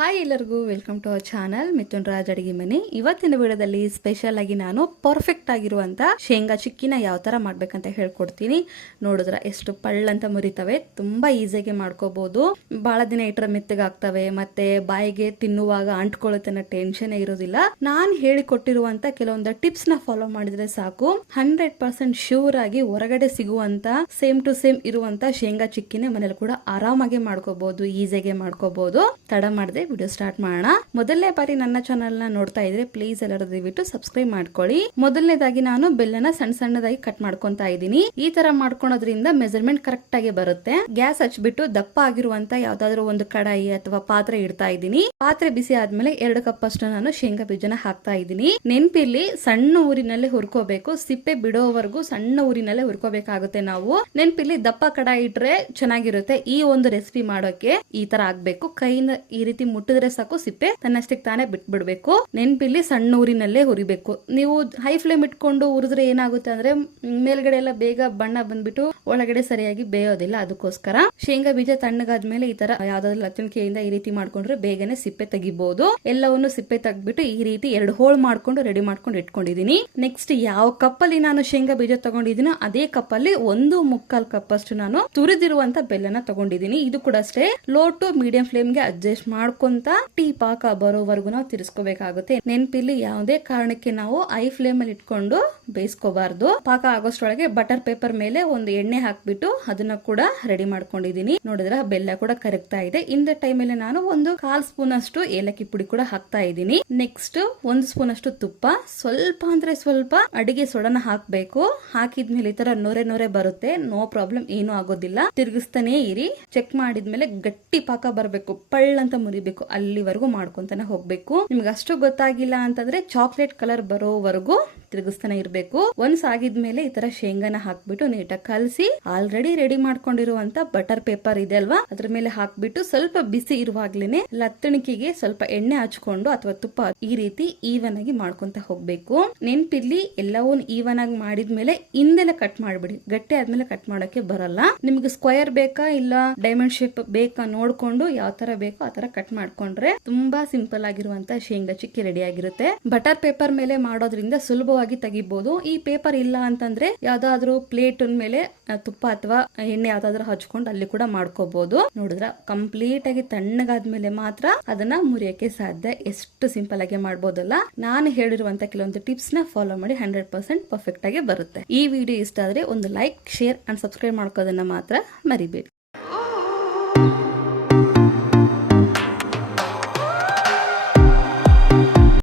Hi ಎಲ್ಲರಿಗೂ welcome to our channel Mithun Raj ಅಡಿಗೆ ಮನೆ. ಇವತ್ತಿನ ವಿಡಿಯೋದಲ್ಲಿ ಸ್ಪೆಷಲ್ ಆಗಿ ನಾನು ಪರ್ಫೆಕ್ಟ್ ಆಗಿರುವಂತ ಶೇಂಗಾ ಚಿಕ್ಕಿನ ಯಾವ ತರ ಮಾಡ್ಬೇಕಂತ ಹೇಳ್ಕೊಡ್ತೀನಿ. ನೋಡಿದ್ರ ಎಷ್ಟು ಪಳ್ಳಂತ ಮುರಿತವೆ, ತುಂಬಾ ಈಸಿಯಾಗಿ ಮಾಡ್ಕೋಬಹುದು. ಬಹಳ ದಿನ ಇಟ್ಟರೆ ಮೆತ್ತಗಾಗ್ತವೆ, ಮತ್ತೆ ಬಾಯಿಗೆ ತಿನ್ನುವಾಗ ಅಂಟ್ಕೊಳ್ಳುತ್ತೆ ಅನ್ನೋ ಟೆನ್ಷನ್ ಇರೋದಿಲ್ಲ. ನಾನು ಹೇಳಿಕೊಟ್ಟಿರುವಂತ ಕೆಲವೊಂದು ಟಿಪ್ಸ್ ನ ಫಾಲೋ ಮಾಡಿದ್ರೆ ಸಾಕು, 100% ಶ್ಯೂರ್ ಆಗಿ ಹೊರಗಡೆ ಸಿಗುವಂತ ಸೇಮ್ ಟು ಸೇಮ್ ಇರುವಂತ ಶೇಂಗಾ ಚಿಕ್ಕಿನ ಮನೇಲಿ ಕೂಡ ಆರಾಮಾಗಿ ಮಾಡ್ಕೋಬಹುದು, ಈಸಿಯಾಗಿ ಮಾಡ್ಕೋಬಹುದು. ತಡ ಮಾಡದೆ ವಿಡಿಯೋ ಸ್ಟಾರ್ಟ್ ಮಾಡೋಣ. ಮೊದಲನೇ ಬಾರಿ ನನ್ನ ಚಾನಲ್ ನ ನೋಡ್ತಾ ಇದ್ರೆ ಪ್ಲೀಸ್ ಎಲ್ಲರೂ ದಯವಿಟ್ಟು ಸಬ್ಸ್ಕ್ರೈಬ್ ಮಾಡ್ಕೊಳ್ಳಿ. ಮೊದಲನೇದಾಗಿ ನಾನು ಬೆಲ್ಲನ ಸಣ್ಣ ಸಣ್ಣದಾಗಿ ಕಟ್ ಮಾಡ್ಕೊಂತಾ ಇದ್ದೀನಿ. ಈ ತರ ಮಾಡ್ಕೊಳೋದ್ರಿಂದ ಮೆಜರ್ಮೆಂಟ್ ಕರೆಕ್ಟ್ ಆಗಿ ಬರುತ್ತೆ. ಗ್ಯಾಸ್ ಹಚ್ಬಿಟ್ಟು ದಪ್ಪ ಆಗಿರುವಂತ ಯಾವ್ದಾದ್ರು ಒಂದು ಕಡಾಯಿ ಅಥವಾ ಪಾತ್ರೆ ಇಡ್ತಾ ಇದ್ದೀನಿ. ಪಾತ್ರೆ ಬಿಸಿ ಆದ್ಮೇಲೆ 2 ಕಪ್ ಅಷ್ಟು ನಾನು ಶೇಂಗಾ ಬೀಜನ ಹಾಕ್ತಾ ಇದ್ದೀನಿ. ನೆನಪಿರ್ಲಿ, ಸಣ್ಣ ಊರಿನಲ್ಲೇ ಹುರ್ಕೋಬೇಕು, ಸಿಪ್ಪೆ ಬಿಡೋವರೆಗೂ ಸಣ್ಣ ಊರಿನಲ್ಲೇ ಹುರ್ಕೋಬೇಕಾಗುತ್ತೆ. ನಾವು ನೆನಪಿರ್ಲಿ, ದಪ್ಪ ಕಡಾಯಿ ಇಟ್ರೆ ಚೆನ್ನಾಗಿರುತ್ತೆ. ಈ ಒಂದು ರೆಸಿಪಿ ಮಾಡೋಕೆ ಈ ತರ ಆಗ್ಬೇಕು. ಕೈಯಿಂದ ಈ ರೀತಿ ಮುಟ್ಟಿದ್ರೆ ಸಾಕು, ಸಿಪ್ಪೆ ತನ್ನಷ್ಟಕ್ಕೆ ತಾನೇ ಬಿಟ್ಬಿಡ್ಬೇಕು. ನೆನಪಿರ್ಲಿ, ಸಣ್ಣ ಊರಿನಲ್ಲೇ ಹುರಿಬೇಕು. ನೀವು ಹೈ ಫ್ಲೇಮ್ ಇಟ್ಕೊಂಡು ಹುರಿದ್ರೆ ಏನಾಗುತ್ತೆ ಅಂದ್ರೆ ಮೇಲ್ಗಡೆ ಎಲ್ಲ ಬೇಗ ಬಣ್ಣ ಬಂದ್ಬಿಟ್ಟು ಒಳಗಡೆ ಸರಿಯಾಗಿ ಬೇಯೋದಿಲ್ಲ. ಅದಕ್ಕೋಸ್ಕರ ಶೇಂಗಾ ಬೀಜ ತಣ್ಣಗಾದ್ಮೇಲೆ ಈ ತರ ಯಾವ್ದಾದ್ರು ಲತ್ತಿಣಿಕೆಯಿಂದ ಈ ರೀತಿ ಮಾಡ್ಕೊಂಡ್ರೆ ಬೇಗನೆ ಸಿಪ್ಪೆ ತೆಗಿಬಹುದು. ಎಲ್ಲವನ್ನು ಸಿಪ್ಪೆ ತೆಗ್ಬಿಟ್ಟು ಈ ರೀತಿ 2 ಹೋಲ್ ಮಾಡ್ಕೊಂಡು ರೆಡಿ ಮಾಡ್ಕೊಂಡು ಇಟ್ಕೊಂಡಿದೀನಿ. ನೆಕ್ಸ್ಟ್ ಯಾವ ಕಪ್ಪಲ್ಲಿ ನಾನು ಶೇಂಗಾ ಬೀಜ ತಗೊಂಡಿದ್ದೀನೋ ಅದೇ ಕಪ್ಪಲ್ಲಿ 1/4 ಕಪ್ ಅಷ್ಟು ನಾನು ತುರಿದಿರುವಂತ ಬೆಲ್ಲನ ತಗೊಂಡಿದ್ದೀನಿ. ಇದು ಕೂಡ ಅಷ್ಟೇ ಲೋ ಟು ಮೀಡಿಯಂ ಫ್ಲೇಮ್ ಗೆ ಅಡ್ಜಸ್ಟ್ ಮಾಡ್ಕೊಂತ ಟೀ ಪಾಕ ಬರೋವರೆಗೂ ನಾವು ತಿರ್ಸ್ಕೋಬೇಕಾಗುತ್ತೆ. ನೆನಪಿಲ್ಲಿ, ಯಾವುದೇ ಕಾರಣಕ್ಕೆ ನಾವು ಐ ಫ್ಲೇಮ್ ಅಲ್ಲಿ ಇಟ್ಕೊಂಡು ಬೇಯಿಸ್ಕೋಬಾರ್ದು. ಪಾಕ ಆಗೋಷ್ಟ್ರೊಳಗೆ ಬಟರ್ ಪೇಪರ್ ಮೇಲೆ ಒಂದು ಎಣ್ಣೆ ಹಾಕ್ಬಿಟ್ಟು ಅದನ್ನ ಕೂಡ ರೆಡಿ ಮಾಡ್ಕೊಂಡಿದೀನಿ. ನೋಡಿದ್ರೆ ಬೆಲ್ಲ ಕೂಡ ಕರಗ್ತಾ ಇದೆ. ಇಂದ ಟೈಮಲ್ಲಿ ನಾನು ಒಂದು 1/4 ಸ್ಪೂನ್ ಅಷ್ಟು ಏಲಕ್ಕಿ ಪುಡಿ ಕೂಡ ಹಾಕ್ತಾ ಇದ್ದೀನಿ. ನೆಕ್ಸ್ಟ್ 1 ಸ್ಪೂನ್ ಅಷ್ಟು ತುಪ್ಪ, ಸ್ವಲ್ಪ ಅಂದ್ರೆ ಸ್ವಲ್ಪ ಅಡಿಗೆ ಸೋಡಾನ ಹಾಕ್ಬೇಕು. ಹಾಕಿದ್ಮೇಲೆ ಈ ತರ ನೊರೆ ಬರುತ್ತೆ, ನೋ ಪ್ರಾಬ್ಲಮ್, ಏನೂ ಆಗೋದಿಲ್ಲ. ತಿರುಗಿಸ್ತಾನೆ ಇರಿ. ಚೆಕ್ ಮಾಡಿದ್ಮೇಲೆ ಗಟ್ಟಿ ಪಾಕ ಬರಬೇಕು, ಪಳ್ಳಂತ ಮುರಿಬೇಕು, ಅಲ್ಲಿವರೆಗೂ ಮಾಡ್ಕೊಂತಾನೆ ಹೋಗ್ಬೇಕು. ನಿಮ್ಗೆ ಅಷ್ಟು ಗೊತ್ತಾಗಿಲ್ಲ ಅಂತಂದ್ರೆ ಚಾಕ್ಲೇಟ್ ಕಲರ್ ಬರೋವರೆಗೂ ತಿರುಗಿಸ್ತಾನೆ ಇರ್ಬೇಕು. ಒನ್ಸ್ ಆಗಿದ್ಮೇಲೆ ಈ ತರ ಶೇಂಗಾನ ಹಾಕ್ಬಿಟ್ಟು ನೀಟಾಗಿ ಕಲಸಿ ಆಲ್ರೆಡಿ ರೆಡಿ ಮಾಡ್ಕೊಂಡಿರುವಂತ ಬಟರ್ ಪೇಪರ್ ಇದೆ ಅಲ್ವಾ, ಅದ್ರ ಮೇಲೆ ಹಾಕ್ಬಿಟ್ಟು ಸ್ವಲ್ಪ ಬಿಸಿ ಇರುವಾಗ್ಲೇನೆ ಲತ್ತಣಿಕೆಗೆ ಸ್ವಲ್ಪ ಎಣ್ಣೆ ಹಚ್ಕೊಂಡು ಅಥವಾ ತುಪ್ಪ ಈ ರೀತಿ ಈವನ್ ಆಗಿ ಮಾಡ್ಕೊಂತ ಹೋಗ್ಬೇಕು. ನೆನ್ಪಿರ್ಲಿ, ಎಲ್ಲವೂ ಈವನ್ ಆಗಿ ಮಾಡಿದ್ಮೇಲೆ ಹಿಂದೆಲ್ಲ ಕಟ್ ಮಾಡ್ಬಿಡಿ. ಗಟ್ಟಿ ಆದ್ಮೇಲೆ ಕಟ್ ಮಾಡಕ್ಕೆ ಬರಲ್ಲ. ನಿಮ್ಗೆ ಸ್ಕ್ವೇರ್ ಬೇಕಾ ಇಲ್ಲ ಡೈಮಂಡ್ ಶೇಪ್ ಬೇಕಾ ನೋಡ್ಕೊಂಡು ಯಾವ ತರ ಬೇಕೋ ಆ ತರ ಕಟ್ ಮಾಡ್ಕೊಂಡ್ರೆ ತುಂಬಾ ಸಿಂಪಲ್ ಆಗಿರುವಂತ ಶೇಂಗಾ ಚಿಕ್ಕಿ ರೆಡಿ ಆಗಿರುತ್ತೆ. ಬಟರ್ ಪೇಪರ್ ಮೇಲೆ ಮಾಡೋದ್ರಿಂದ ಸುಲಭವಾಗಿ ತೆಗಿಬಹುದು. ಈ ಪೇಪರ್ ಇಲ್ಲ ಅಂತಂದ್ರೆ ಯಾವ್ದಾದ್ರು ಪ್ಲೇಟ್ ಮೇಲೆ ತುಪ್ಪ ಅಥವಾ ಎಣ್ಣೆ ಯಾವ್ದಾದ್ರು ಹಚ್ಕೊಂಡು ಅಲ್ಲಿ ಕೂಡ ಮಾಡ್ಕೋಬಹುದು. ನೋಡಿದ್ರ ಕಂಪ್ಲೀಟ್ ಆಗಿ ತಣ್ಣಗಾದ್ಮೇಲೆ ಮಾತ್ರ ಅದನ್ನ ಮುರಿಯಕ್ಕೆ ಸಾಧ್ಯ. ಎಷ್ಟು ಸಿಂಪಲ್ ಆಗಿ ಮಾಡ್ಬೋದಲ್ಲ. ನಾನು ಹೇಳಿರುವಂತ ಕೆಲವೊಂದು ಟಿಪ್ಸ್ ನ ಫಾಲೋ ಮಾಡಿ 100% ಪರ್ಫೆಕ್ಟ್ ಆಗಿ ಬರುತ್ತೆ. ಈ ವಿಡಿಯೋ ಇಷ್ಟ ಆದ್ರೆ ಒಂದು ಲೈಕ್, ಶೇರ್ ಅಂಡ್ ಸಬ್ಸ್ಕ್ರೈಬ್ ಮಾಡ್ಕೋದನ್ನ ಮಾತ್ರ ಮರಿಬೇಡಿ.